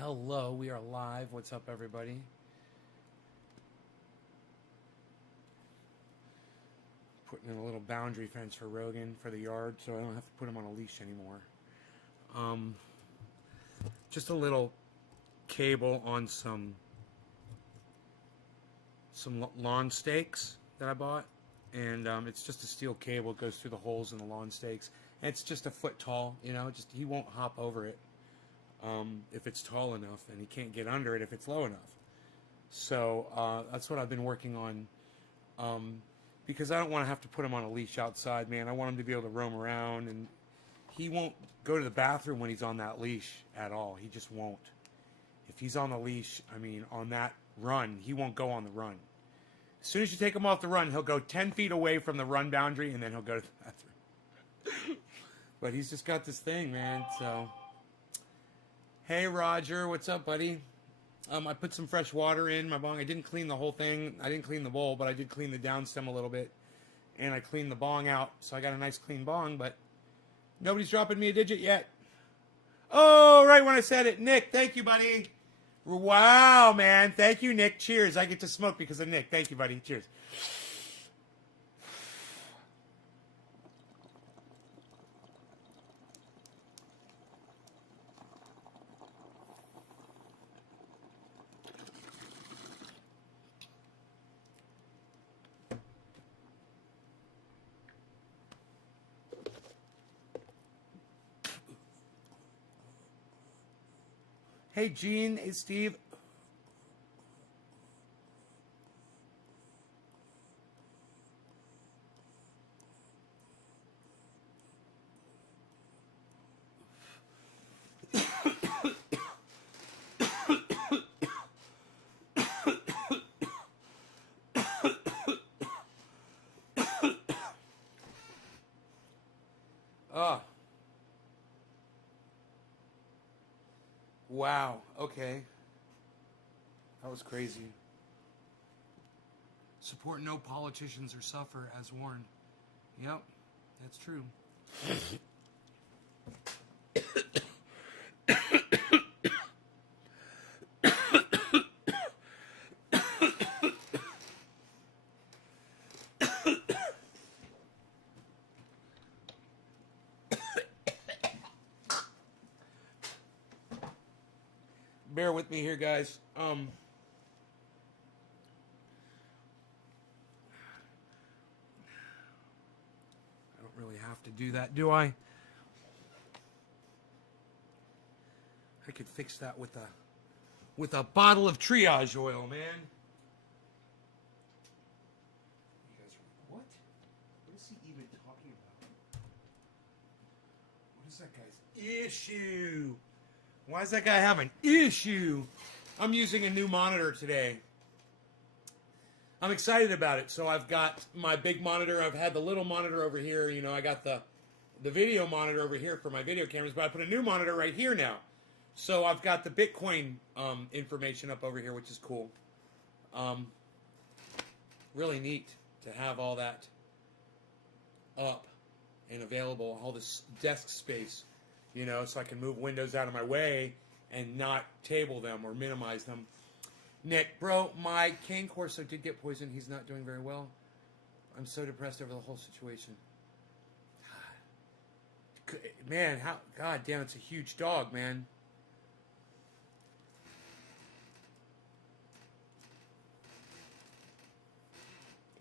Hello, we are live. What's up, everybody? Putting in a little boundary fence for Rogan for the yard, so I don't have to put him on a leash anymore. Um, just a little cable on some lawn stakes that I bought, and it's just a steel cable. It goes through the holes in the lawn stakes, and it's just a foot tall. You know, just he won't hop over it if it's tall enough, and he can't get under it if it's low enough. So that's what I've been working on. Because I don't want to have to put him on a leash outside, man. I want him to be able to roam around, and he won't go to the bathroom when he's on that leash at all. He just won't. If he's on the leash, I mean, on that run, he won't go on the run. As soon as you take him off the run, he'll go 10 feet away from the run boundary, and then he'll go to the bathroom. But he's just got this thing, man, so. Hey, Roger, what's up, buddy? I put some fresh water in my bong. I didn't clean the whole thing. I didn't clean the bowl, but I did clean the down stem a little bit. And I cleaned the bong out, so I got a nice clean bong, but nobody's dropping me a digit yet. Oh, right when I said it. Nick, thank you, buddy. Wow, man. Thank you, Nick. Cheers. I get to smoke because of Nick. Thank you, buddy. Cheers. Hey, Gene. Hey, Steve. Oh. Wow. Okay. That was crazy. Support no politicians or suffer as warned. Yep, that's true. Bear with me here, guys. I don't really have to do that, do I? I could fix that with a bottle of triage oil, man. You guys, what? What is he even talking about? What is that guy's issue? Why does that guy have an issue? I'm using a new monitor today. I'm excited about it. So I've got my big monitor. I've had the little monitor over here. You know, I got the video monitor over here for my video cameras, but I put a new monitor right here now. So I've got the Bitcoin information up over here, which is cool. Really neat to have all that up and available, all this desk space, you know, so I can move windows out of my way and not table them or minimize them. Nick, bro, my cane corso did get poisoned. He's not doing very well. I'm so depressed over the whole situation. Man, God damn, it's a huge dog, man.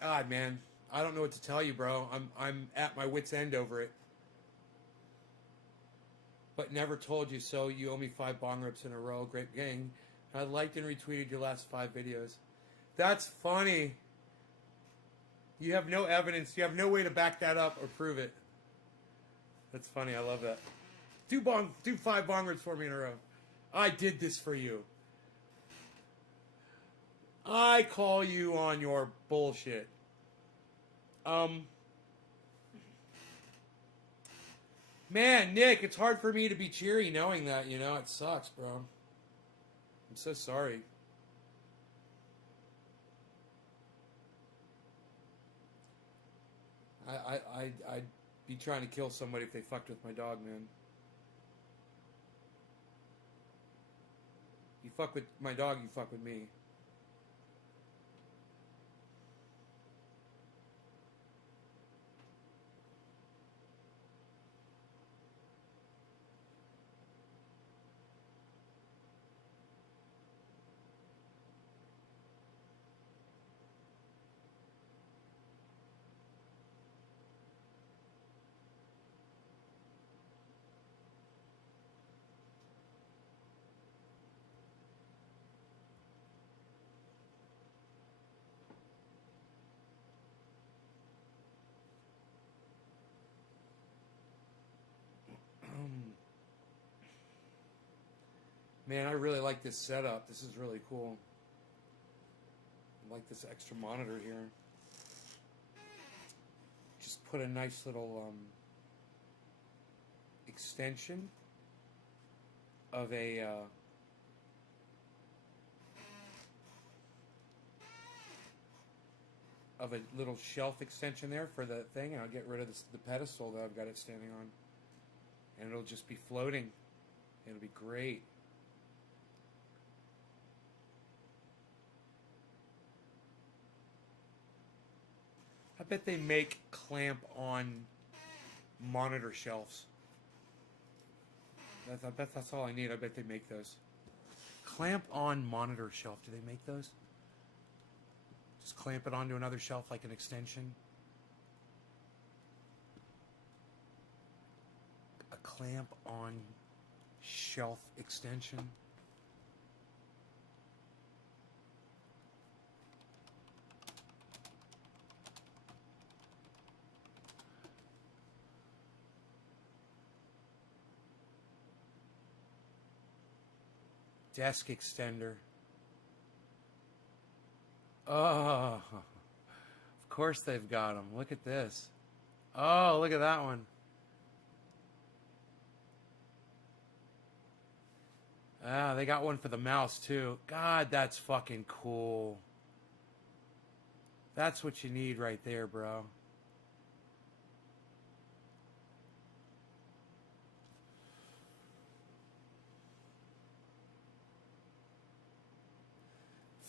God, man, I don't know what to tell you, bro. I'm at my wit's end over it. But never told you so. You owe me 5 bong rips in a row. Great gang. I liked and retweeted your last 5 videos. That's funny. You have no evidence. You have no way to back that up or prove it. That's funny. I love that. Do 5 bong rips for me in a row. I did this for you. I call you on your bullshit. Man, Nick, it's hard for me to be cheery knowing that, you know. It sucks, bro. I'm so sorry. I'd be trying to kill somebody if they fucked with my dog, man. fuck with my dog, you fuck with me. Man, I really like this setup. This is really cool. I like this extra monitor here. Just put a nice little extension of a little shelf extension there for the thing, and I'll get rid of the pedestal that I've got it standing on, and it'll just be floating. It'll be great. I bet they make clamp-on monitor shelves. I bet that's all I need. I bet they make those. Clamp-on monitor shelf. Do they make those? Just clamp it onto another shelf like an extension. A clamp-on shelf extension. Desk extender. Oh, of course they've got them. Look at this. Oh, look at that one. Ah, they got one for the mouse too. God, that's fucking cool. That's what you need right there, bro.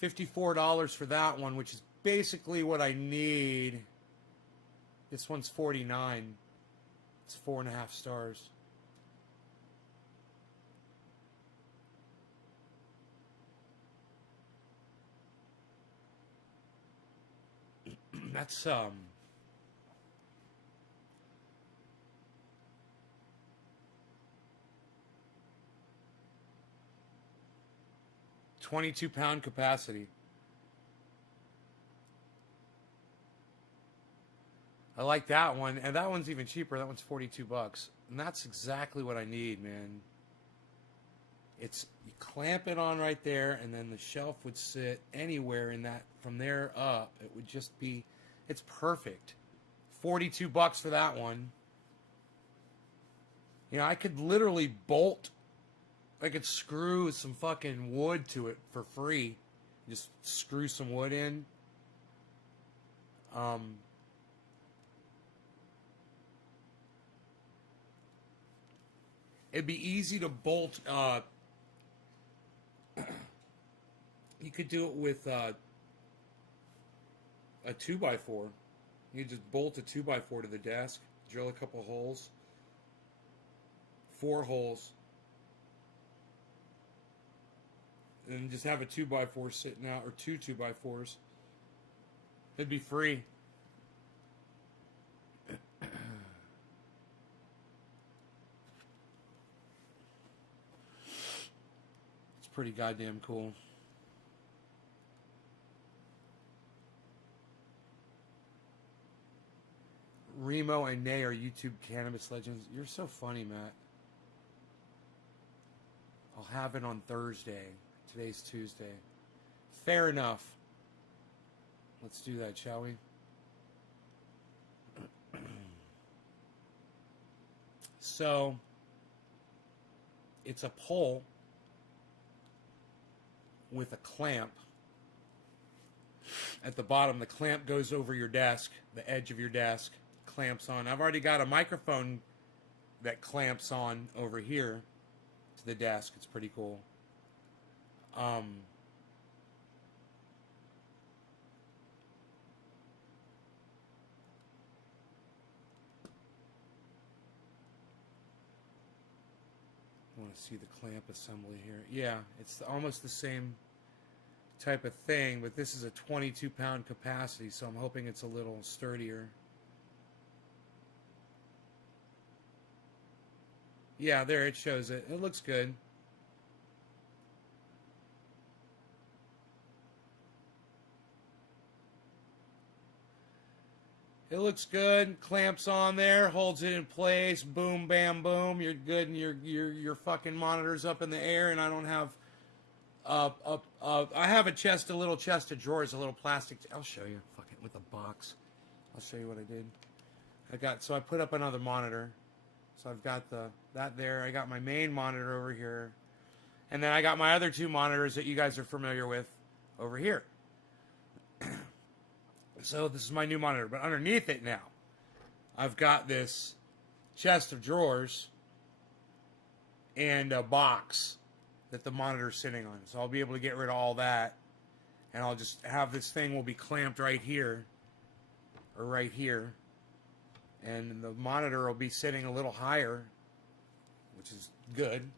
$54 for that one, which is basically what I need. This one's $49. It's 4.5 stars. That's £22 capacity. I like that one, and that one's even cheaper. That one's $42, and that's exactly what I need, man. It's you clamp it on right there, and then the shelf would sit anywhere in that. From there up, it would just be. It's perfect. $42 for that one. You know, I could literally bolt. I could screw some fucking wood to it for free. Just screw some wood in. It'd be easy to bolt. You could do it with a 2x4. You just bolt a 2x4 to the desk, drill a couple holes, 4 holes, and then just have a 2x4 sitting out, or 2 2x4s. It'd be free. It's pretty goddamn cool. Remo and Nay are YouTube cannabis legends. You're so funny, Matt. I'll have it on Thursday. Today's Tuesday. Fair enough. Let's do that, shall we? So, it's a pole with a clamp. At the bottom, the clamp goes over your desk, the edge of your desk, clamps on. I've already got a microphone that clamps on over here to the desk. It's pretty cool. Um, I want to see the clamp assembly here. Yeah, it's almost the same type of thing, but this is a 22-pound capacity, so I'm hoping it's a little sturdier. Yeah, there it shows it. It looks good. It looks good. Clamps on there, holds it in place. Boom, bam, boom. You're good, and your fucking monitor's up in the air. And I don't have I have a little chest of drawers, a little plastic. I'll show you. Fucking with a box. I'll show you what I did. So I put up another monitor. So I've got that there. I got my main monitor over here, and then I got my other two monitors that you guys are familiar with over here. So this is my new monitor, but underneath it now, I've got this chest of drawers and a box that the monitor's sitting on. So I'll be able to get rid of all that, and I'll just have this thing will be clamped right here, or right here, and the monitor will be sitting a little higher, which is good,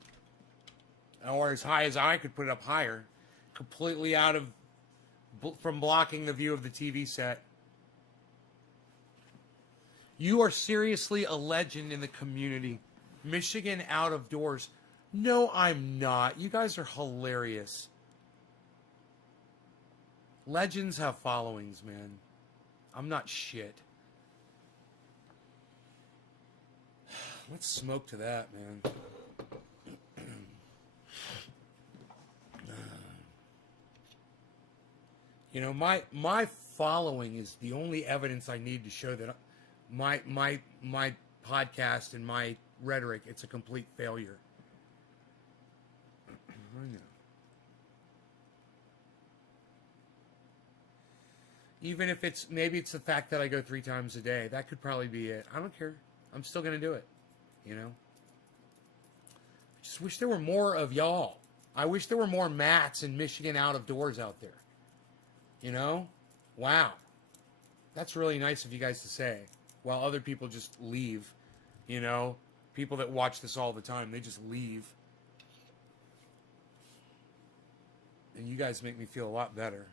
or as high as I could put it up higher, completely out of from blocking the view of the TV set. You are seriously a legend in the community. Michigan out of doors. No, I'm not. You guys are hilarious. Legends have followings, man. I'm not shit. Let's smoke to that, man. You know, my following is the only evidence I need to show that my podcast and my rhetoric, it's a complete failure. I know. Even if maybe it's the fact that I go 3 times a day. That could probably be it. I don't care. I'm still going to do it. You know? I just wish there were more of y'all. I wish there were more Matts in Michigan out of doors out there. You know? Wow. That's really nice of you guys to say. While other people just leave. You know? People that watch this all the time, they just leave. And you guys make me feel a lot better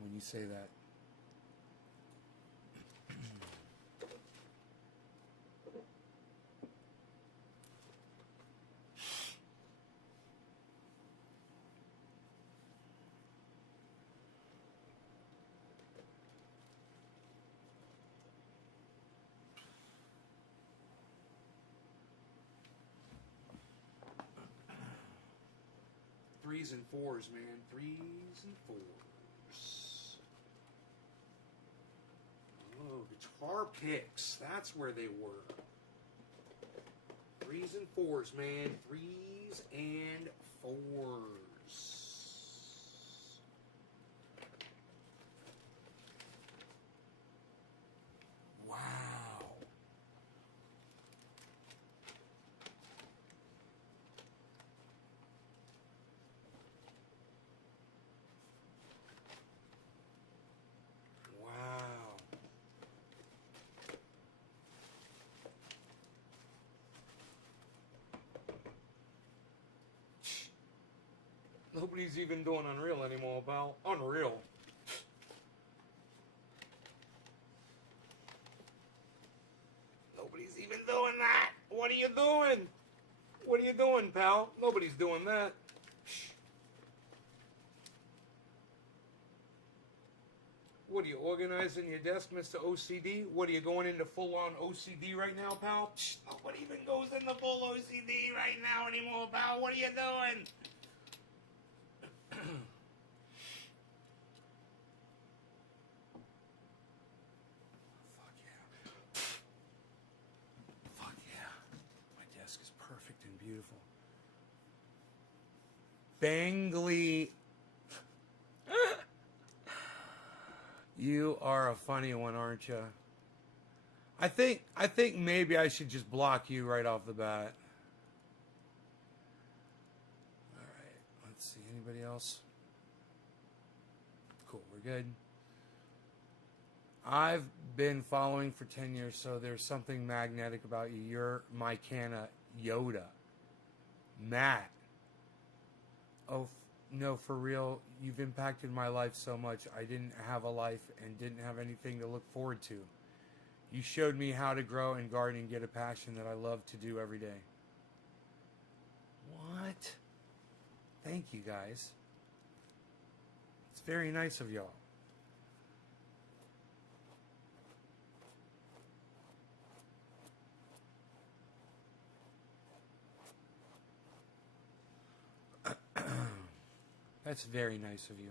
when you say that. Threes and fours, man. 3s and 4s. Oh, guitar picks. That's where they were. 3s and 4s, man. 3s and 4s. Wow. Nobody's even doing Unreal anymore, pal. Unreal. Nobody's even doing that. What are you doing? What are you doing, pal? Nobody's doing that. What are you organizing your desk, Mr. OCD? What are you going into full-on OCD right now, pal? Nobody even goes into full OCD right now anymore, pal. What are you doing? Fuck yeah. Fuck yeah. My desk is perfect and beautiful. Bangly. You are a funny one, aren't you? I think maybe I should just block you right off the bat. All right. Let's see. Anybody Anybody else? Cool, we're good. I've been following for 10 years, so there's something magnetic about you. You're my kind of Yoda. Matt. Oh, no, for real, you've impacted my life so much. I didn't have a life and didn't have anything to look forward to. You showed me how to grow and garden and get a passion that I love to do every day. What? Thank you, guys. It's very nice of y'all. That's very nice of you.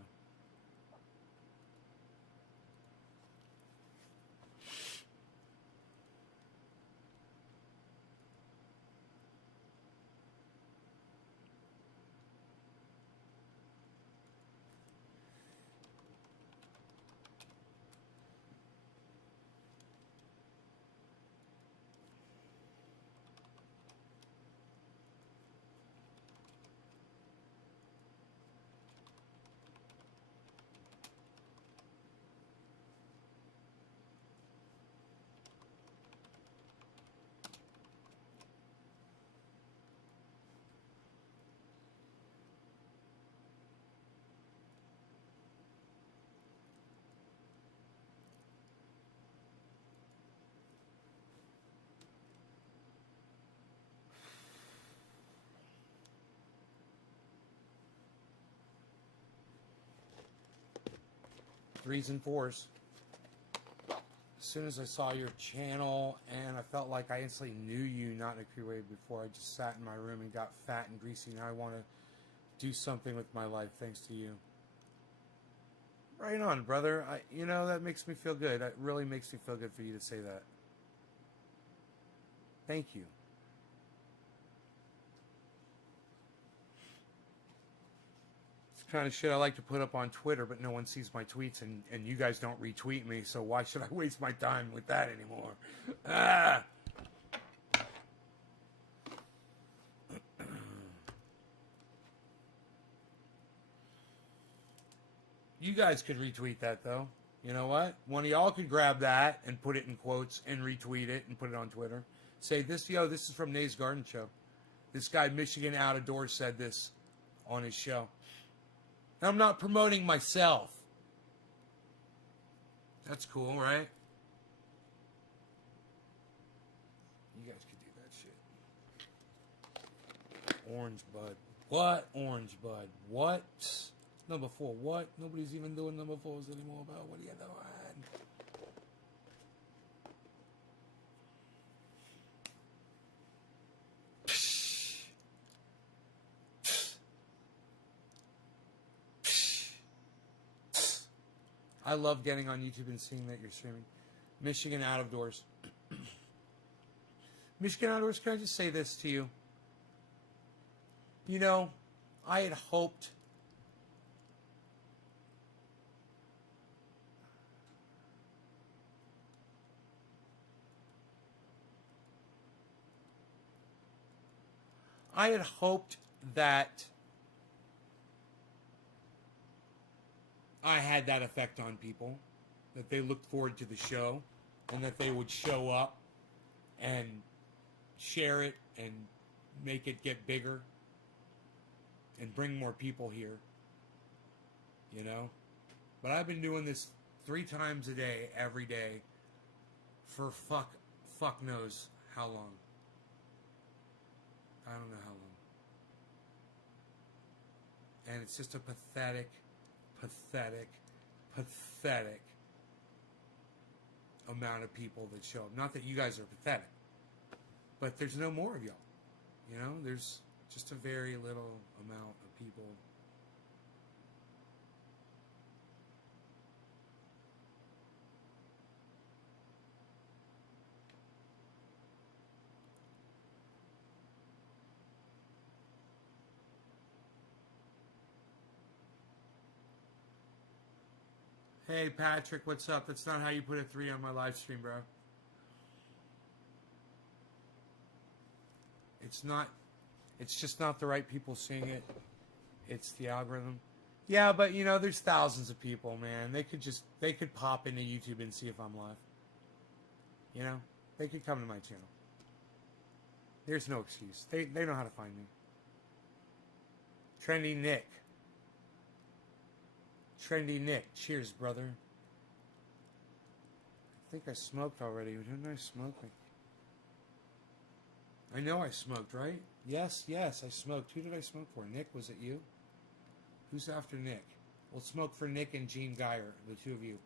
Threes and fours. As soon as I saw your channel and I felt like I instantly knew you, not in a creepy way before, I just sat in my room and got fat and greasy. Now I want to do something with my life thanks to you. Right on, brother. That makes me feel good. It really makes me feel good for you to say that. Thank you. Kind of shit I like to put up on Twitter, but no one sees my tweets, and you guys don't retweet me, so why should I waste my time with that anymore? Ah! You guys could retweet that, though. You know what? One of y'all could grab that and put it in quotes and retweet it and put it on Twitter. Say, this is from Nate's Garden Show. This guy, Michigan Out of Doors, said this on his show. And I'm not promoting myself. That's cool, right? You guys could do that shit. Orange Bud. What? Orange Bud. What? Number 4. What? Nobody's even doing number 4s anymore. About what are you doing? I love getting on YouTube and seeing that you're streaming. Michigan Out of Doors. Michigan Out of Doors, can I just say this to you? You know, I had hoped that I had that effect on people, that they looked forward to the show, and that they would show up and share it and make it get bigger and bring more people here, you know? But I've been doing this 3 times a day, every day, for fuck knows how long. I don't know how long. And it's just a pathetic amount of people that show up. Not that you guys are pathetic, but there's no more of y'all. You know, there's just a very little amount of people. Hey, Patrick, what's up? That's not how you put a 3 on my live stream, bro. It's not. It's just not the right people seeing it. It's the algorithm. Yeah, but you know, there's thousands of people, man. They could pop into YouTube and see if I'm live. You know, they could come to my channel. There's no excuse. They know how to find me. Trendy Nick. Trendy Nick. Cheers, brother. I think I smoked already. Didn't I smoke? I know I smoked, right? Yes, I smoked. Who did I smoke for? Nick, was it you? Who's after Nick? We'll smoke for Nick and Gene Geyer, the two of you.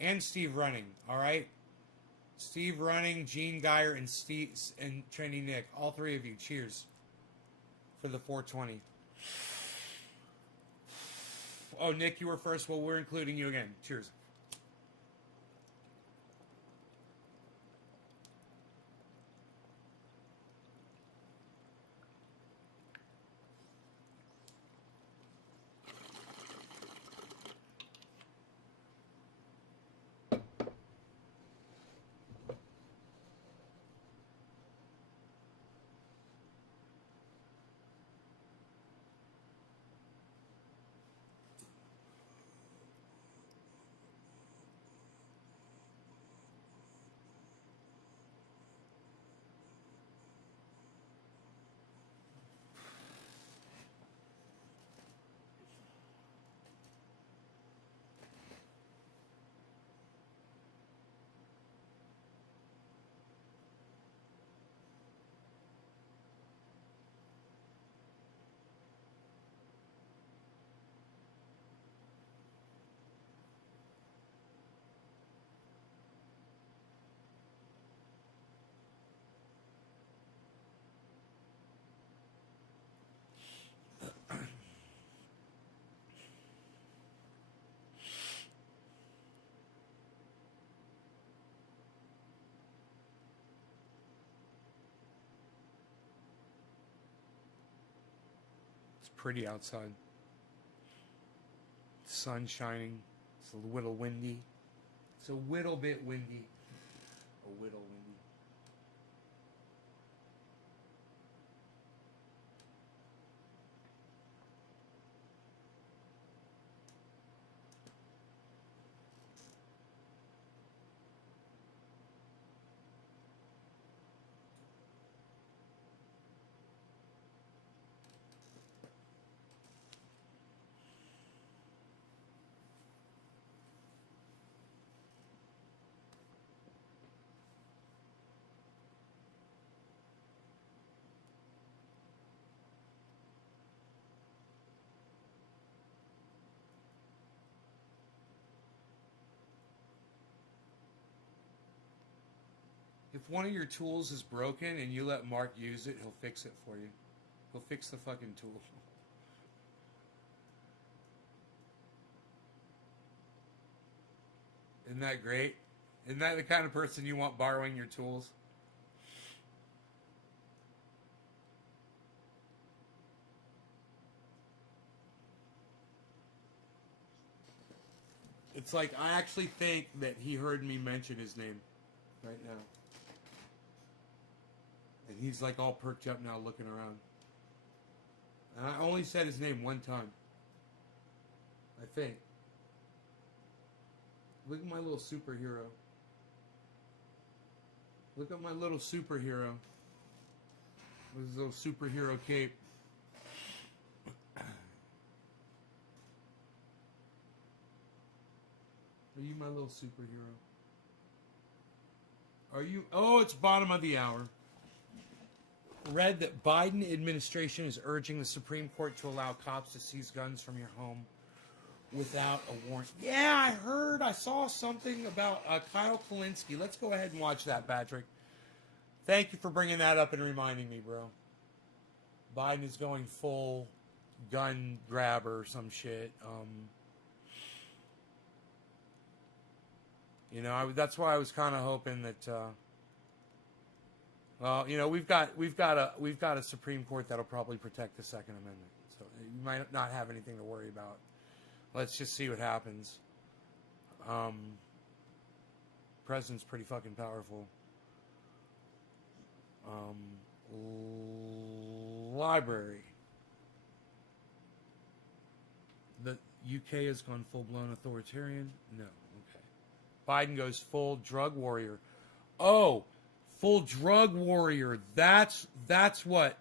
And Steve Running, all right? Steve Running, Gene Geyer, and Steve and Trendy Nick. All three of you. Cheers for the 420. Oh, Nick, you were first. Well, we're including you again. Cheers. It's pretty outside. Sun shining. It's a little windy. It's a little bit windy. A little windy. If one of your tools is broken and you let Mark use it, he'll fix it for you. He'll fix the fucking tool. Isn't that great? Isn't that the kind of person you want borrowing your tools? It's like, I actually think that he heard me mention his name right now. And he's like all perked up now looking around. And I only said his name one time. I think. Look at my little superhero. Look at my little superhero. With his little superhero cape. Are you my little superhero? Are you? Oh, it's bottom of the hour. Read that Biden administration is urging the Supreme Court to allow cops to seize guns from your home without a warrant. Yeah, I heard. I saw something about Kyle Kulinski. Let's go ahead and watch that, Patrick. Thank you for bringing that up and reminding me, bro. Biden is going full gun grabber or some shit. You know, that's why I was kind of hoping that. Well, you know, we've got a Supreme Court that'll probably protect the Second Amendment, so you might not have anything to worry about. Let's just see what happens. President's pretty fucking powerful. Library. The UK has gone full-blown authoritarian. No. Okay. Biden goes full drug warrior. Oh, full drug warrior. That's what.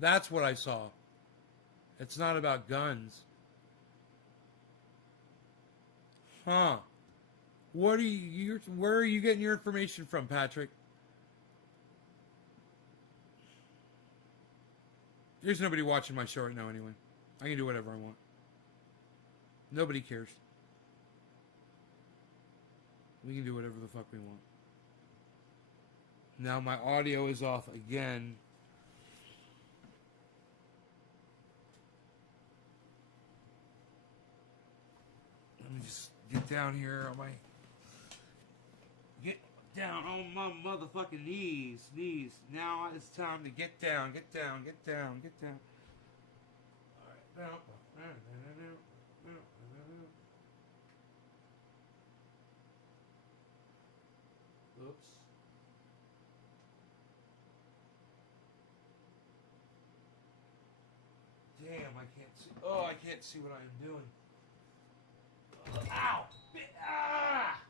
That's what I saw. It's not about guns. Huh. What are where are you getting your information from, Patrick? There's nobody watching my show right now anyway. I can do whatever I want. Nobody cares. We can do whatever the fuck we want. Now my audio is off again. Let me just get down here on my... Get down on my motherfucking knees. Now it's time to get down. Alright, now... Oops. Damn, I can't see. Oh, I can't see what I'm doing. Ow! Ah!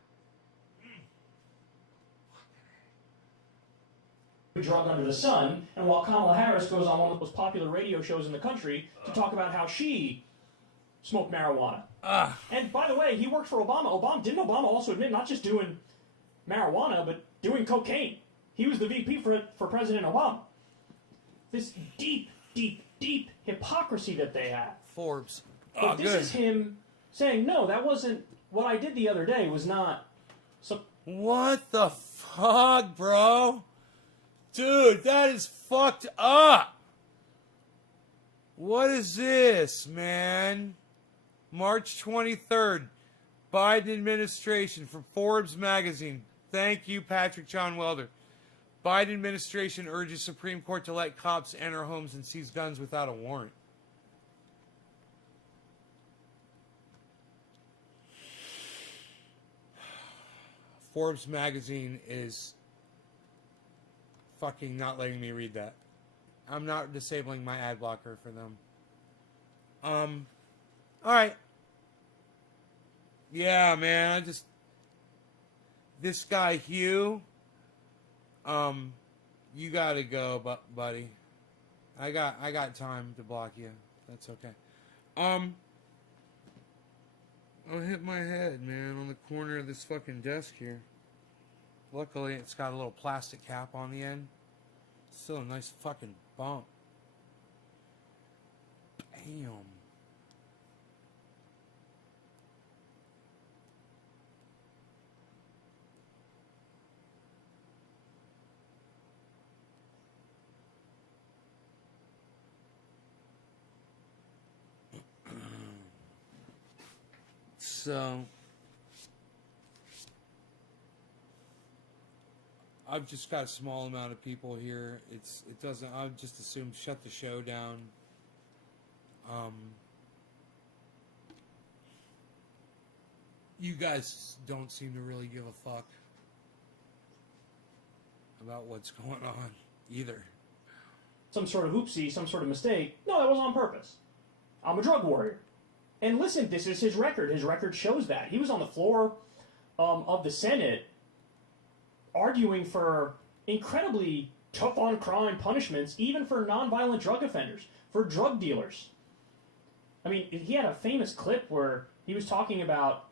Drug under the sun, and while Kamala Harris goes on one of the most popular radio shows in the country to talk about how she smoked marijuana. And by the way, he worked for Obama. Didn't Obama also admit not just doing marijuana, but doing cocaine? He was the VP for President Obama. This deep hypocrisy that they have. Forbes. But this is him saying, no, that wasn't what I did the other day. Was not. So. What the fuck, bro? Dude, that is fucked up. What is this, man? March 23rd, Biden administration from Forbes magazine. Thank you, Patrick John Welder. Biden administration urges Supreme Court to let cops enter homes and seize guns without a warrant. Forbes magazine is fucking not letting me read that. I'm not disabling my ad blocker for them. Alright. Yeah, man, this guy, Hugh, you gotta go, buddy. I got time to block you. That's okay. I hit my head, man, on the corner of this fucking desk here. Luckily, it's got a little plastic cap on the end. Still a nice fucking bump. Bam. So, I've just got a small amount of people here. It doesn't. I just assume shut the show down. You guys don't seem to really give a fuck about what's going on either. Some sort of oopsie, some sort of mistake. No, that was on purpose. I'm a drug warrior. And listen, this is his record. His record shows that. He was on the floor of the Senate arguing for incredibly tough-on-crime punishments, even for nonviolent drug offenders, for drug dealers. I mean, he had a famous clip where he was talking about,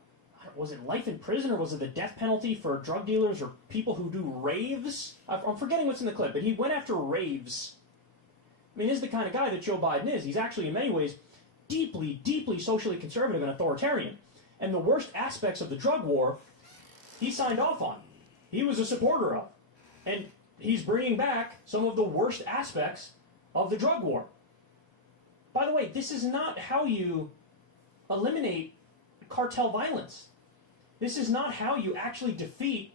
was it life in prison or was it the death penalty for drug dealers or people who do raves? I'm forgetting what's in the clip, but he went after raves. I mean, this is the kind of guy that Joe Biden is. He's actually, in many ways, deeply socially conservative and authoritarian. And the worst aspects of the drug war, he signed off on. He was a supporter of. And he's bringing back some of the worst aspects of the drug war. By the way, this is not how you eliminate cartel violence. This is not how you actually defeat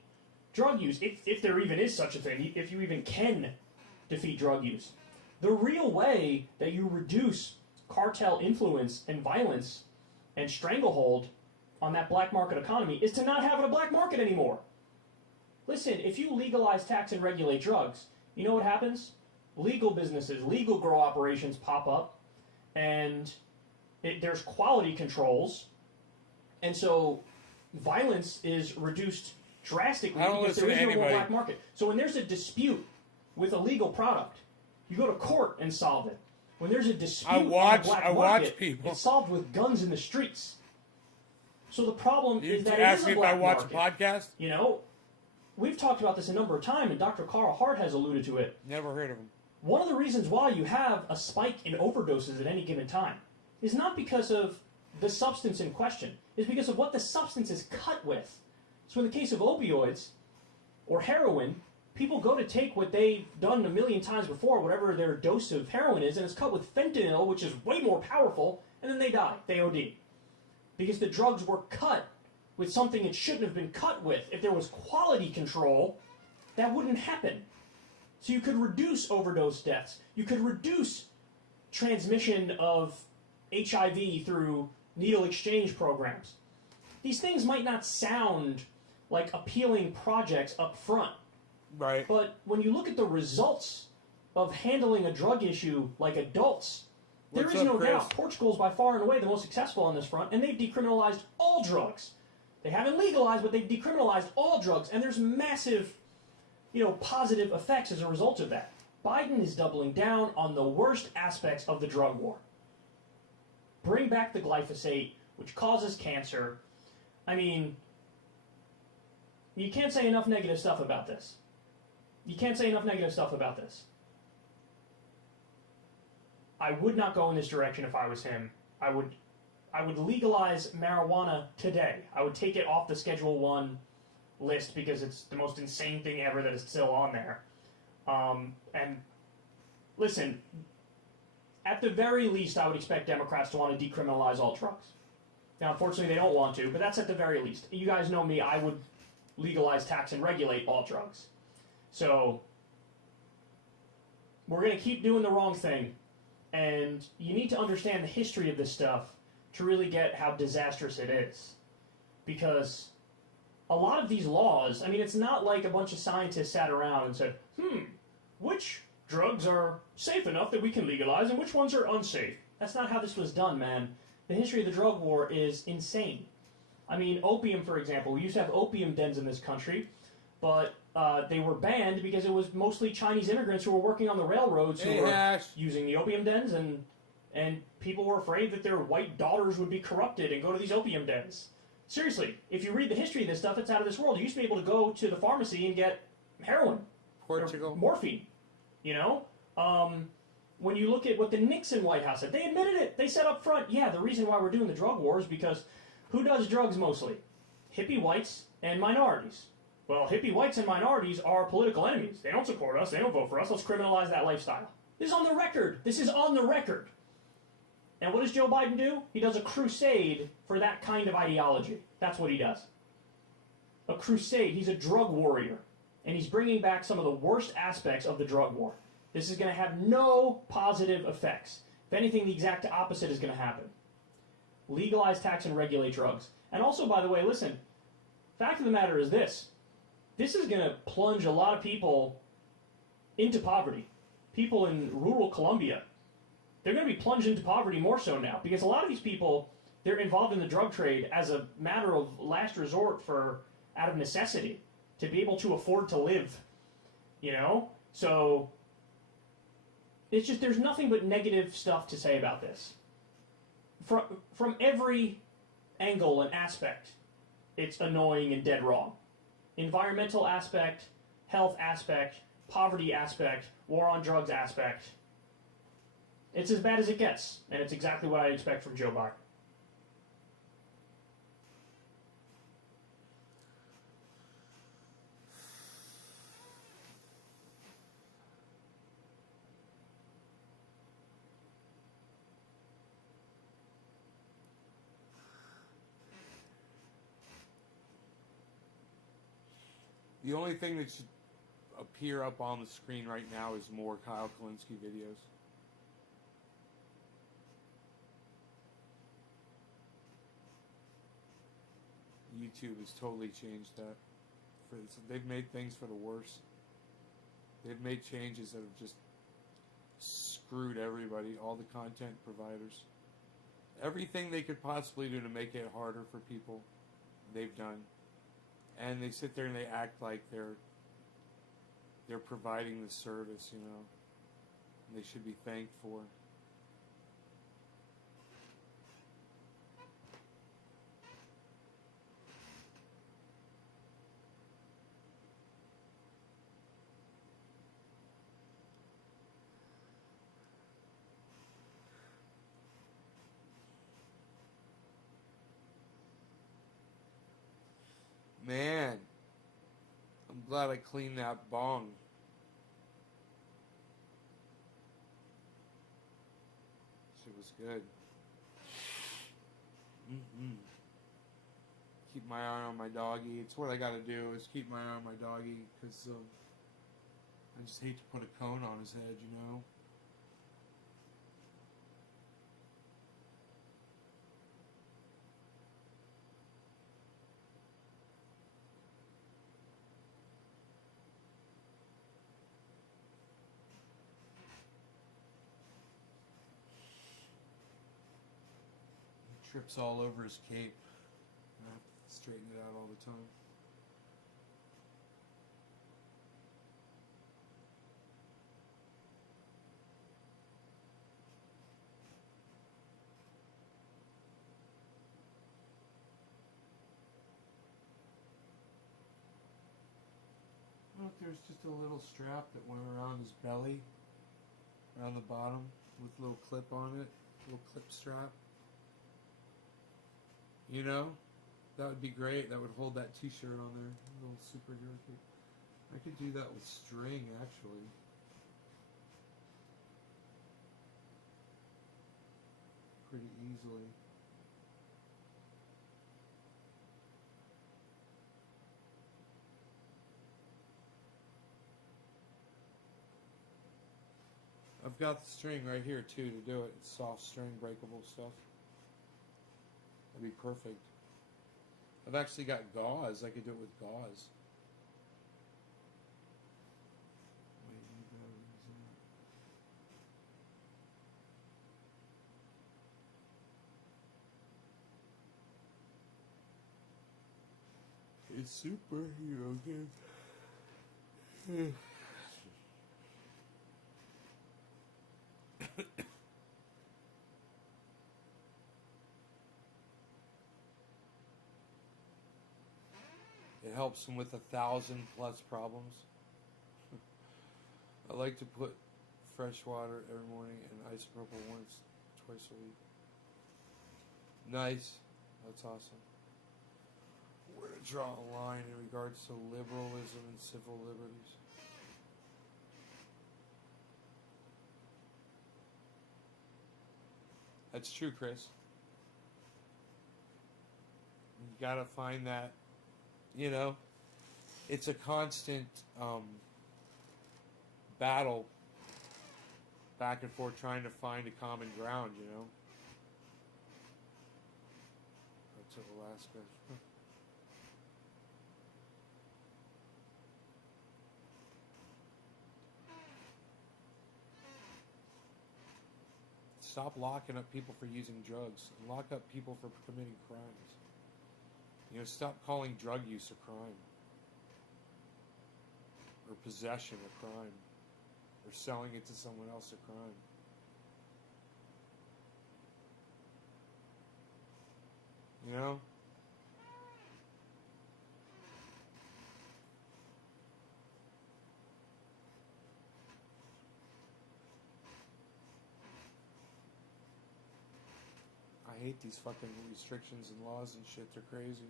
drug use, if there even is such a thing, if you even can defeat drug use. The real way that you reduce cartel influence and violence and stranglehold on that black market economy is to not have a black market anymore. Listen, if you legalize, tax, and regulate drugs, you know what happens? legal businesses, legal grow operations pop up, and there's quality controls, and so violence is reduced drastically because there is no more black market. So when there's a dispute with a legal product, you go to court and solve it. When there's a dispute on the black market, it's solved with guns in the streets. So the problem is that it is a black market. You ask me if I watch a podcast? You know, we've talked about this a number of times, and Dr. Carl Hart has alluded to it. Never heard of him. One of the reasons why you have a spike in overdoses at any given time is not because of the substance in question. It's because of what the substance is cut with. So in the case of opioids or heroin, people go to take what they've done a million times before, whatever their dose of heroin is, and it's cut with fentanyl, which is way more powerful, and then they die. They OD. Because the drugs were cut with something it shouldn't have been cut with. If there was quality control, that wouldn't happen. So you could reduce overdose deaths. You could reduce transmission of HIV through needle exchange programs. These things might not sound like appealing projects up front. Right. But when you look at the results of handling a drug issue like adults, there is no doubt Portugal is by far and away the most successful on this front, and they've decriminalized all drugs. They haven't legalized, but they've decriminalized all drugs, and there's massive, positive effects as a result of that. Biden is doubling down on the worst aspects of the drug war. Bring back the glyphosate, which causes cancer. I mean, you can't say enough negative stuff about this. You can't say enough negative stuff about this. I would not go in this direction if I was him. I would legalize marijuana today. I would take it off the Schedule 1 list because it's the most insane thing ever that is still on there. And listen, at the very least, I would expect Democrats to want to decriminalize all drugs. Now, unfortunately, they don't want to, but that's at the very least. You guys know me. I would legalize, tax, and regulate all drugs. So we're going to keep doing the wrong thing. And you need to understand the history of this stuff to really get how disastrous it is. Because a lot of these laws, it's not like a bunch of scientists sat around and said, which drugs are safe enough that we can legalize and which ones are unsafe? That's not how this was done, man. The history of the drug war is insane. Opium, for example. We used to have opium dens in this country, but they were banned because it was mostly Chinese immigrants who were working on the railroads who were using the opium dens, and people were afraid that their white daughters would be corrupted and go to these opium dens. Seriously, if you read the history of this stuff, it's out of this world. You used to be able to go to the pharmacy and get heroin. Portugal. Morphine. When you look at what the Nixon White House said, they admitted it. They said up front, the reason why we're doing the drug war is because who does drugs mostly? Hippie whites and minorities. Well, hippie whites and minorities are political enemies. They don't support us. They don't vote for us. Let's criminalize that lifestyle. This is on the record. This is on the record. And what does Joe Biden do? He does a crusade for that kind of ideology. That's what he does. A crusade. He's a drug warrior. And he's bringing back some of the worst aspects of the drug war. This is going to have no positive effects. If anything, the exact opposite is going to happen. Legalize, tax, and regulate drugs. And also, by the way, listen, fact of the matter is this. This is going to plunge a lot of people into poverty. People in rural Colombia, they're going to be plunged into poverty more so now. Because a lot of these people, they're involved in the drug trade as a matter of last resort out of necessity, to be able to afford to live. So it's just, there's nothing but negative stuff to say about this. From every angle and aspect, it's annoying and dead wrong. Environmental aspect, health aspect, poverty aspect, war on drugs aspect. It's as bad as it gets, and it's exactly what I expect from Joe Biden. The only thing that should appear up on the screen right now is more Kyle Kalinske videos. YouTube has totally changed that. They've made things for the worse. They've made changes that have just screwed everybody, all the content providers. Everything they could possibly do to make it harder for people, they've done. And they sit there and they act like they're providing the service, you know. And they should be thanked for. Man, I'm glad I cleaned that bong. Shit was good. Keep my eye on my doggy. It's what I gotta do, is keep my eye on my doggy, because I just hate to put a cone on his head, you know? He trips all over his cape. I have to straighten it out all the time. Look, there's just a little strap that went around his belly, around the bottom, with a little clip on it, little clip strap. You know, that would be great. That would hold that T-shirt on there, a little superhero cape. I could do that with string, actually. Pretty easily. I've got the string right here too to do it. It's soft string, breakable stuff. That'd be perfect. I've actually got gauze. I could do it with gauze. It's superhero game. It helps him with 1,000+ problems. I like to put fresh water every morning and isopropyl twice a week. Nice. That's awesome. Where to draw a line in regards to liberalism and civil liberties? That's true, Chris. You gotta find that, you know, it's a constant battle back and forth trying to find a common ground, you know. That's Alaska. Stop locking up people for using drugs and lock up people for committing crimes. You know, stop calling drug use a crime. Or possession a crime. Or selling it to someone else a crime. You know? I hate these fucking restrictions and laws and shit. They're crazy.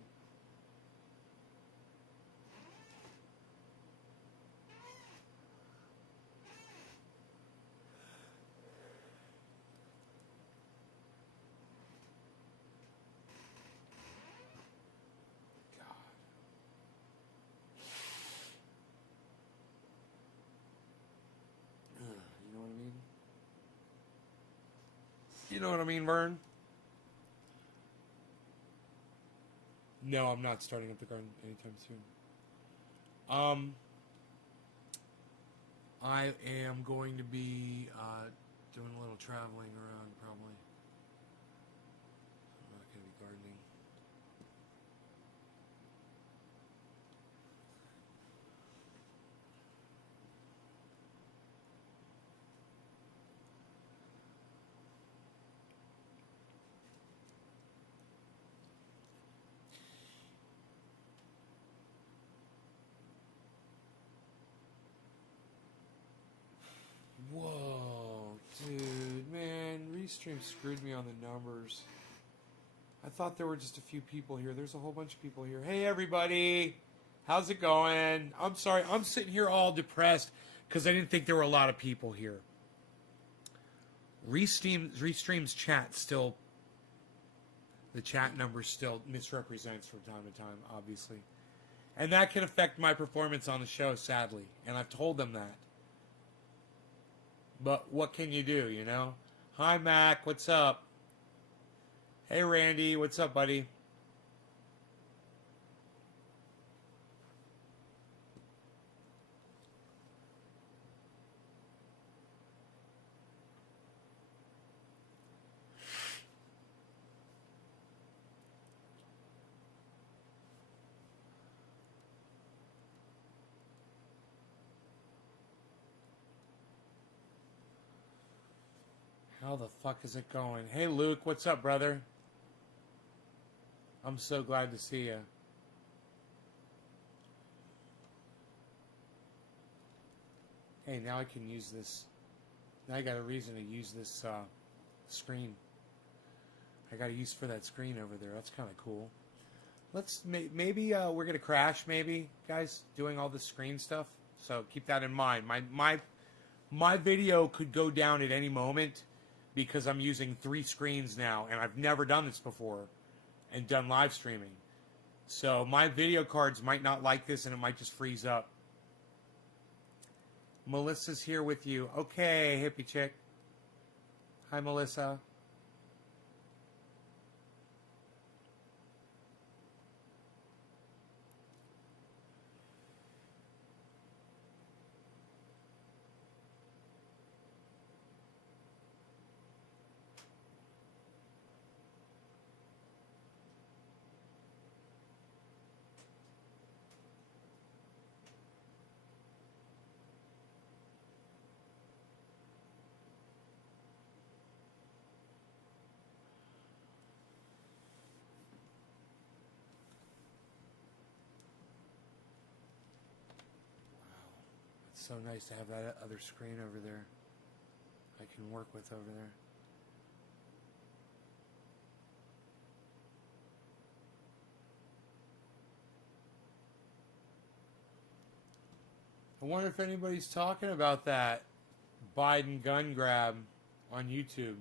God. You know what I mean? You know what I mean, Vern? No, I'm not starting up the garden anytime soon. I am going to be doing a little traveling around, probably. I'm not going to be gardening. Whoa, dude, man, Restream screwed me on the numbers. I thought there were just a few people here. There's a whole bunch of people here. Hey, everybody. How's it going? I'm sorry. I'm sitting here all depressed because I didn't think there were a lot of people here. Restream's chat still, the chat number still misrepresents from time to time, obviously. And that can affect my performance on the show, sadly. And I've told them that. But what can you do, you know? Hi, Mac. What's up? Hey, Randy. What's up, buddy? How the fuck is it going? Hey, Luke. What's up, brother? I'm so glad to see you. Hey, now I can use this. Now I got a reason to use this screen. I got a use for that screen over there. That's kind of cool. Let's maybe we're gonna crash. Maybe guys doing all this screen stuff. So keep that in mind. My video could go down at any moment because I'm using 3 screens now, and I've never done this before and done live streaming. So my video cards might not like this, and it might just freeze up. Melissa's here with you. Okay, hippie chick. Hi, Melissa. It's so nice to have that other screen over there I can work with over there. I wonder if anybody's talking about that Biden gun grab on YouTube.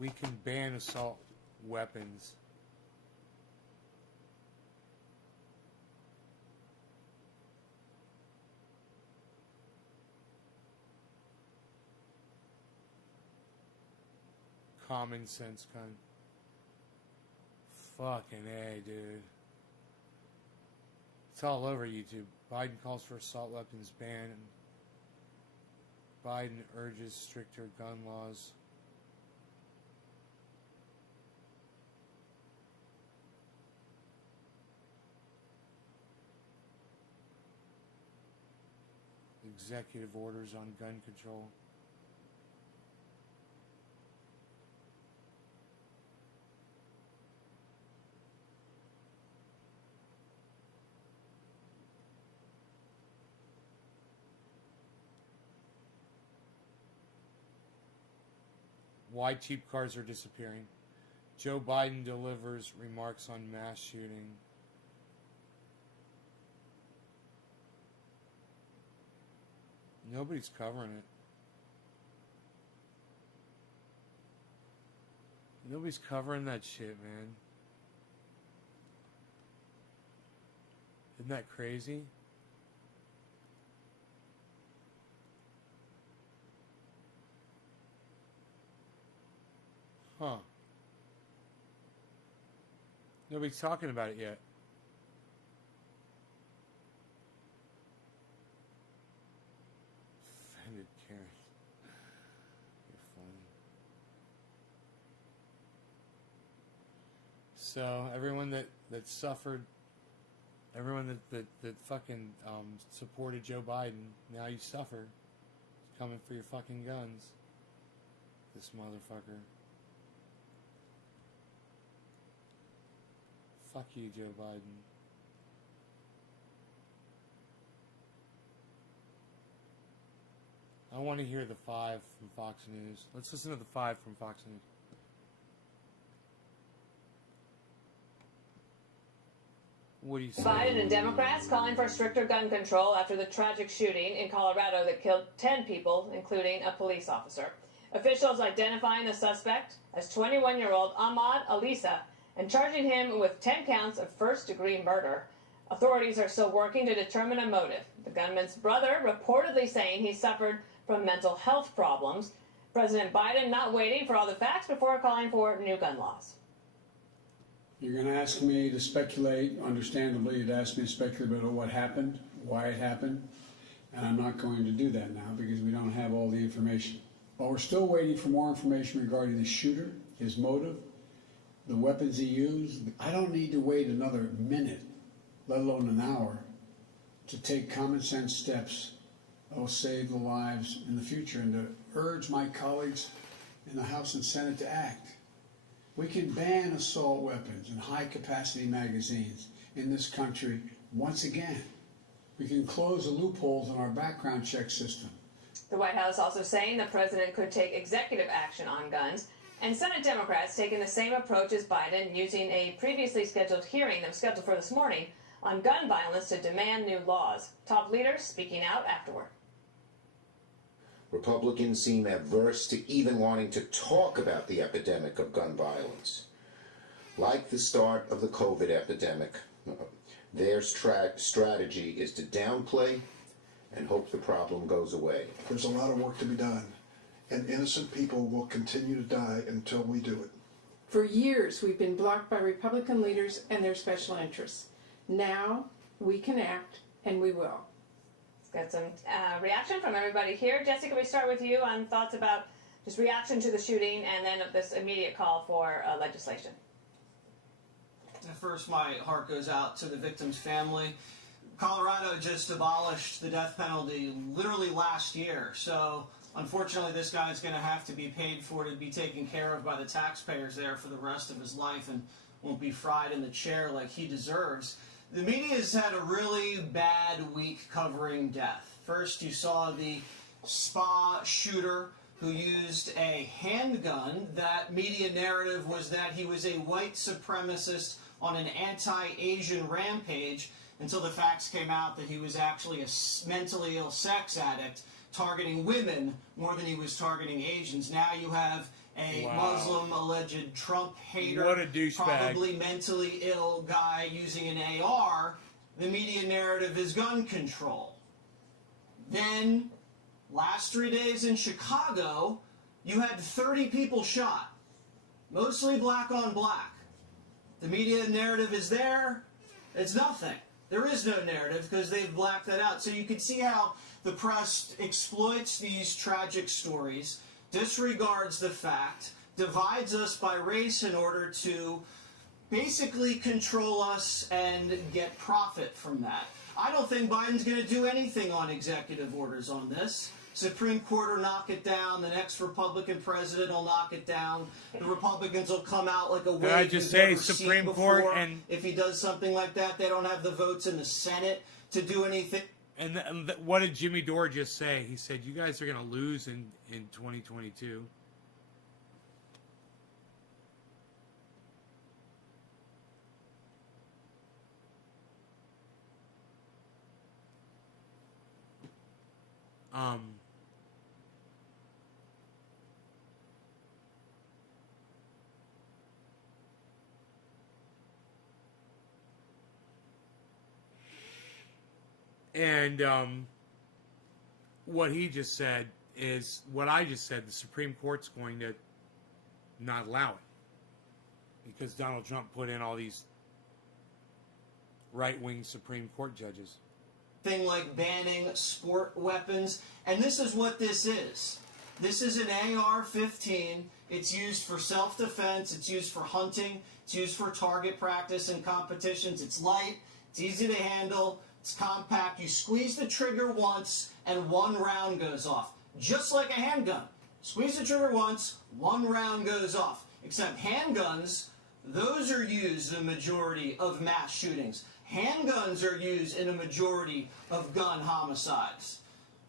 We can ban assault weapons. Common sense gun. Fucking A, dude. It's all over YouTube. Biden calls for assault weapons ban. Biden urges stricter gun laws. Executive orders on gun control. Why cheap cars are disappearing. Joe Biden delivers remarks on mass shooting. Nobody's covering it. Nobody's covering that shit, man. Isn't that crazy? Huh. Nobody's talking about it yet. Offended Karen. You're funny. So everyone that suffered, everyone that fucking supported Joe Biden, now you suffer. It's coming for your fucking guns. This motherfucker. Fuck you, Joe Biden. I want to hear the 5 from Fox News. Let's listen to the 5 from Fox News. What do you say? Biden and Democrats calling for stricter gun control after the tragic shooting in Colorado that killed 10 people, including a police officer. Officials identifying the suspect as 21-year-old Ahmad Alisa and charging him with 10 counts of first-degree murder. Authorities are still working to determine a motive. The gunman's brother reportedly saying he suffered from mental health problems. President Biden not waiting for all the facts before calling for new gun laws. You're going to ask me to speculate. Understandably, you'd ask me to speculate about what happened, why it happened, and I'm not going to do that now because we don't have all the information. But we're still waiting for more information regarding the shooter, his motive, the weapons he used. I don't need to wait another minute, let alone an hour, to take common sense steps that will save the lives in the future and to urge my colleagues in the House and Senate to act. We can ban assault weapons and high-capacity magazines in this country once again. We can close the loopholes in our background check system. The White House also saying the president could take executive action on guns, and Senate Democrats taking the same approach as Biden, using a previously scheduled hearing that was scheduled for this morning on gun violence to demand new laws. Top leaders speaking out afterward. Republicans seem averse to even wanting to talk about the epidemic of gun violence. Like the start of the COVID epidemic, their strategy is to downplay and hope the problem goes away. There's a lot of work to be done, and innocent people will continue to die until we do it. For years, we've been blocked by Republican leaders and their special interests. Now, we can act, and we will. Let's get some reaction from everybody here. Jesse, can we start with you on thoughts about just reaction to the shooting and then this immediate call for legislation? First, my heart goes out to the victim's family. Colorado just abolished the death penalty literally last year, so unfortunately this guy's going to have to be paid for to be taken care of by the taxpayers there for the rest of his life and won't be fried in the chair like he deserves. The media has had a really bad week covering death. First, you saw the spa shooter who used a handgun. That media narrative was that he was a white supremacist on an anti-Asian rampage until the facts came out that he was actually a mentally ill sex addict targeting women more than he was targeting Asians. Now you have a Muslim alleged Trump hater, what a douchebag, probably mentally ill guy using an AR. The media narrative is gun control. Then, last 3 days in Chicago, you had 30 people shot, mostly black on black. The media narrative is there. It's nothing. There is no narrative because they've blacked that out. So you can see how the press exploits these tragic stories, disregards the fact, divides us by race in order to basically control us and get profit from that. I don't think Biden's going to do anything on executive orders on this. Supreme Court will knock it down. The next Republican president will knock it down. The Republicans will come out like a wave. I just say Supreme Court, and if he does something like that, they don't have the votes in the Senate to do anything. And what did Jimmy Dore just say? He said, you guys are going to lose in 2022. And what he just said is what I just said. The Supreme Court's going to not allow it because Donald Trump put in all these right-wing Supreme Court judges. Thing like banning sport weapons, and this is what this is. This is an AR-15. It's used for self-defense. It's used for hunting. It's used for target practice and competitions. It's light. It's easy to handle. It's compact. You squeeze the trigger once, and one round goes off, just like a handgun. Squeeze the trigger once, one round goes off. Except handguns, those are used in a majority of mass shootings. Handguns are used in a majority of gun homicides.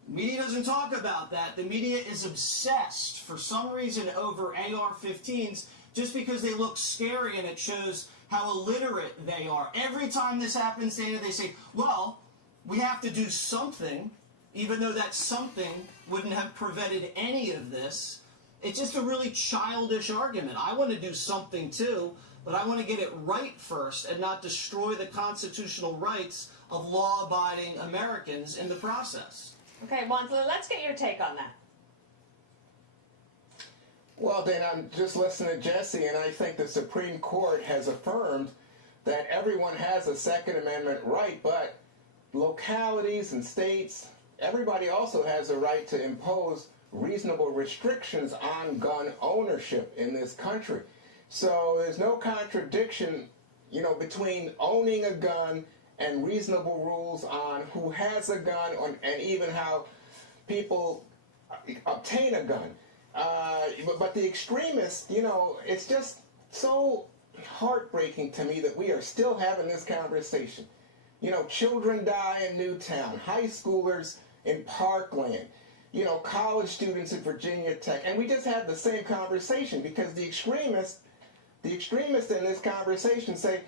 The media doesn't talk about that. The media is obsessed, for some reason, over AR-15s just because they look scary and it shows how illiterate they are. Every time this happens, Dana, they say, well, we have to do something, even though that something wouldn't have prevented any of this. It's just a really childish argument. I want to do something too, but I want to get it right first and not destroy the constitutional rights of law-abiding Americans in the process. Okay, Wansley, let's get your take on that. Well, then I'm just listening to Jesse, and I think the Supreme Court has affirmed that everyone has a Second Amendment right, but localities and states, everybody also has a right to impose reasonable restrictions on gun ownership in this country. So there's no contradiction, between owning a gun and reasonable rules on who has a gun and even how people obtain a gun. But the extremists, it's just so heartbreaking to me that we are still having this conversation. Children die in Newtown, high schoolers in Parkland, college students at Virginia Tech, and we just have the same conversation because the extremists in this conversation say,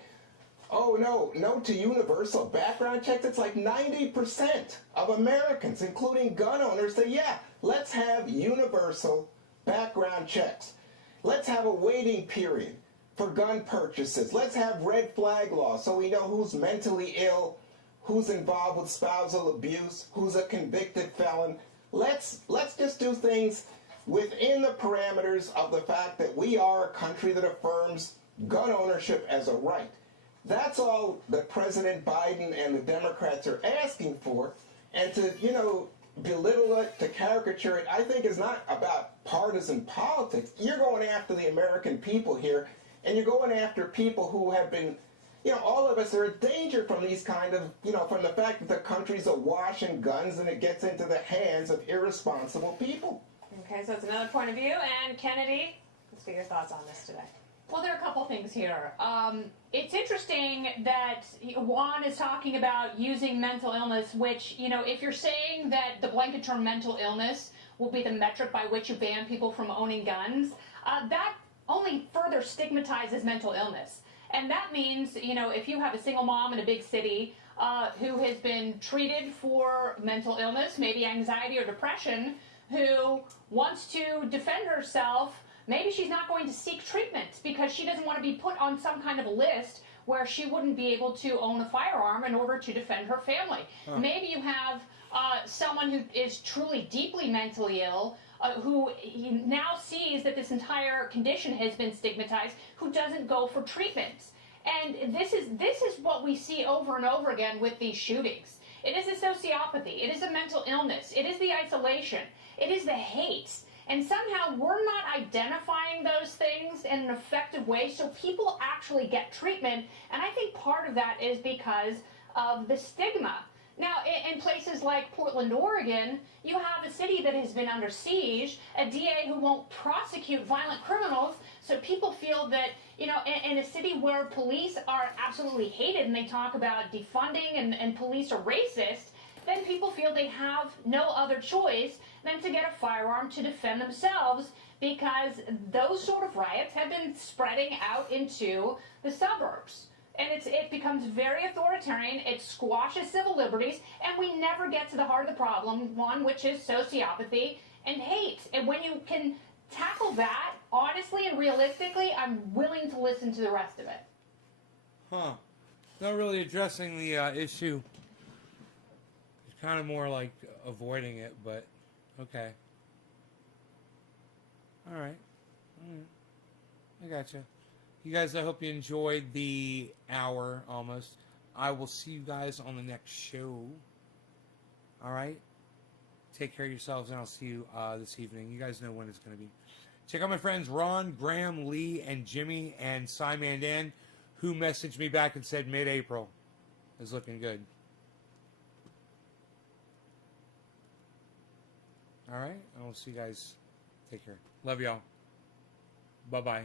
oh, no to universal background checks. It's like 90% of Americans, including gun owners, say, yeah, let's have universal background checks. Let's have a waiting period for gun purchases. Let's have red flag laws so we know who's mentally ill, who's involved with spousal abuse, who's a convicted felon. Let's just do things within the parameters of the fact that we are a country that affirms gun ownership as a right. That's all that President Biden and the Democrats are asking for. And to, belittle it, to caricature it, I think is not about partisan politics. You're going after the American people here, and you're going after people who have been, all of us are in danger from these kind of, from the fact that the country's awash in guns and it gets into the hands of irresponsible people. Okay, so it's another point of view. And Kennedy, let's get your thoughts on this today. Well, there are a couple things here. It's interesting that Juan is talking about using mental illness, which, if you're saying that the blanket term mental illness will be the metric by which you ban people from owning guns, that only further stigmatizes mental illness. And that means, if you have a single mom in a big city who has been treated for mental illness, maybe anxiety or depression, who wants to defend herself, maybe she's not going to seek treatment because she doesn't want to be put on some kind of a list where she wouldn't be able to own a firearm in order to defend her family. Maybe you have someone who is truly deeply mentally ill, who now sees that this entire condition has been stigmatized, who doesn't go for treatment. And this is what we see over and over again with these shootings. It is the sociopathy. It is the mental illness. It is the isolation. It is the hate. And somehow we're not identifying those things in an effective way so people actually get treatment. And I think part of that is because of the stigma. Now, in places like Portland, Oregon, you have a city that has been under siege, a DA who won't prosecute violent criminals, so people feel that, in a city where police are absolutely hated and they talk about defunding and police are racist, then people feel they have no other choice than to get a firearm to defend themselves because those sort of riots have been spreading out into the suburbs. And it becomes very authoritarian, it squashes civil liberties, and we never get to the heart of the problem, one, which is sociopathy and hate. And when you can tackle that honestly and realistically, I'm willing to listen to the rest of it. Huh. Not really addressing the issue. It's kind of more like avoiding it, but okay. All right. I gotcha. You guys, I hope you enjoyed the hour almost. I will see you guys on the next show. All right? Take care of yourselves, and I'll see you this evening. You guys know when it's going to be. Check out my friends Ron, Graham, Lee, and Jimmy, and Cy Mandan, who messaged me back and said mid-April is looking good. All right? I will see you guys. Take care. Love y'all. Bye-bye.